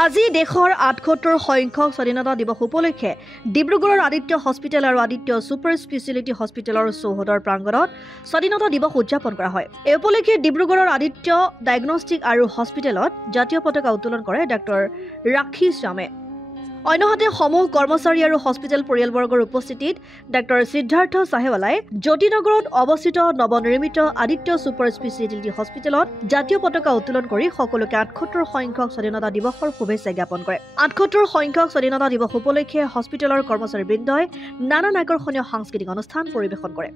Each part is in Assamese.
আজি দেশৰ ৭৮ সংখ্যক স্বাধীনতা দিৱস উপলক্ষে ডিব্ৰুগড়ৰ আদিত্য হস্পিটেল আৰু আদিত্য ছুপাৰ স্পেচিয়েলিটি হস্পিটেলৰ চৌহদৰ প্ৰাংগণত স্বাধীনতা দিৱস উদযাপন কৰা হয়। এই উপলক্ষে ডিব্ৰুগড়ৰ আদিত্য ডায়েগনষ্টিক আৰু হস্পিটেলত জাতীয় পতাকা উত্তোলন কৰে ডাক্তৰ ৰাখী শ্যামে। অন্যহাতে সমূহ কৰ্মচাৰী আৰু হস্পিটেল পৰিয়ালবৰ্গৰ উপস্থিতিত ডাক্তৰ সিদ্ধাৰ্থ সাহেৱালাই জ্যোতিনগৰত অৱস্থিত নৱনিৰ্মিত আদিত্য ছুপাৰ স্পেচিয়েলিটি হস্পিটেলত জাতীয় পতাকা উত্তোলন কৰি সকলোকে ৭৮ সংখ্যক স্বাধীনতা দিৱসৰ শুভেচ্ছা জ্ঞাপন কৰে। ৭৮ সংখ্যক স্বাধীনতা দিৱস উপলক্ষে হস্পিটেলৰ কৰ্মচাৰীবৃন্দই নানান আকৰ্ষণীয় সাংস্কৃতিক অনুষ্ঠান পৰিৱেশন কৰে।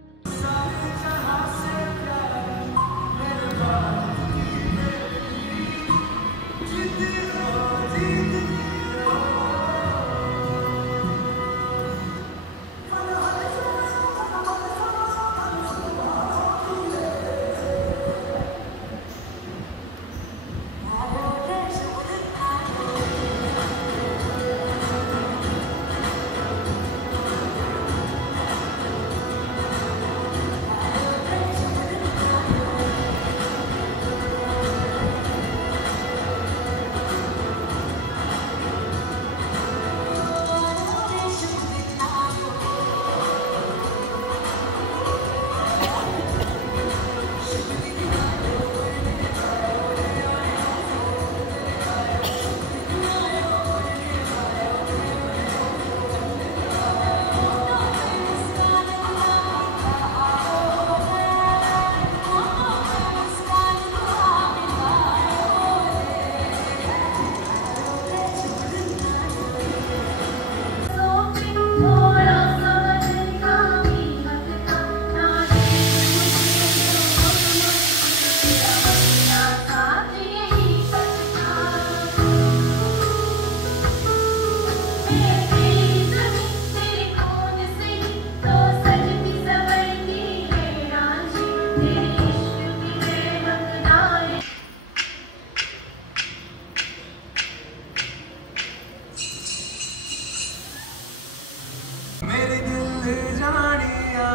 मेरी दिल जानिया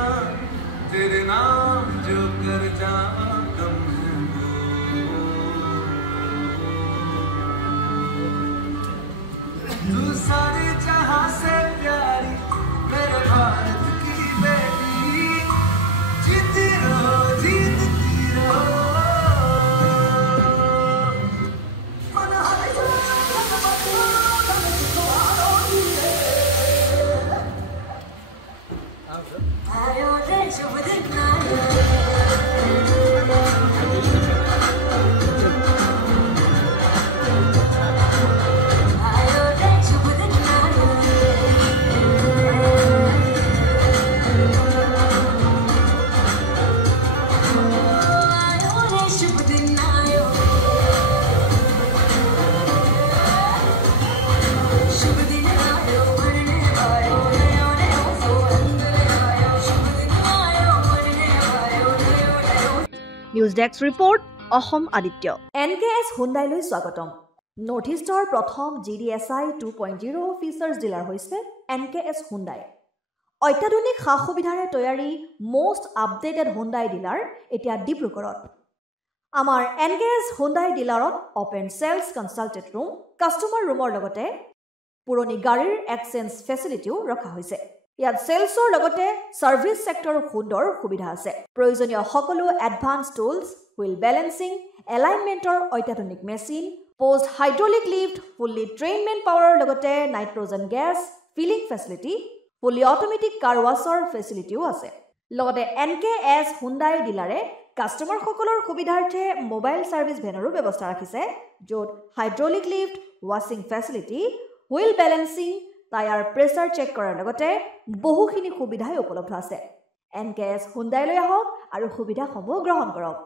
तेरे नाम जो कर जाऊं तुम तू सारी जहां से प्यारी मेरे भारत की बेटी जीती रहो जीतती रहो news desk report Assam Aditya. NKS হুণ্ডাইলৈ স্বাগতম। নৰ্থ ইষ্টৰ প্ৰথম GDSI 2.0 ফিচাৰ্ছ ডিলাৰ হৈছে NKS হুণ্ডাই। অত্যাধুনিক সা সুবিধাৰে তৈয়াৰী মষ্ট আপডেটেড হুণ্ডাই ডিলাৰ এতিয়া ডিব্ৰুগড়ত। আমাৰ NKS হুণ্ডাই ডিলাৰত open sales consulted room, customer ৰুমৰ লগতে পুৰণি গাড়ীৰ এক্সচেঞ্জ ফেচিলিটিও ৰখা হৈছে। ইয়াত সেলছৰ লগতে সাৰ্ভিস সেক্টৰৰ সুন্দৰ সুবিধা আছে। প্ৰয়োজনীয় সকলো এডভান্স টুলছ, হুইল বেলেন্সিং, এলাইনমেন্টৰ অত্যাধুনিক machine, post hydraulic lift, fully ট্ৰেইনমেণ্ট পাৱাৰৰ লগতে nitrogen gas filling facility, fully automatic car washer ফেচিলিটিও আছে। লগতে NKS হুণ্ডাই ডিলাৰে কাষ্টমাৰসকলৰ সুবিধাৰ্থে মোবাইল সাৰ্ভিস ভেনৰো ব্যৱস্থা ৰাখিছে, য'ত হাইড্ৰলিক লিফ্ট, ৱাছিং facility, wheel balancing, tyre pressure check কৰাৰ লগতে বহুখিনি সুবিধাই উপলব্ধ আছে। NKS হুণ্ডাইলৈ আহক আৰু সুবিধাসমূহ গ্ৰহণ কৰক।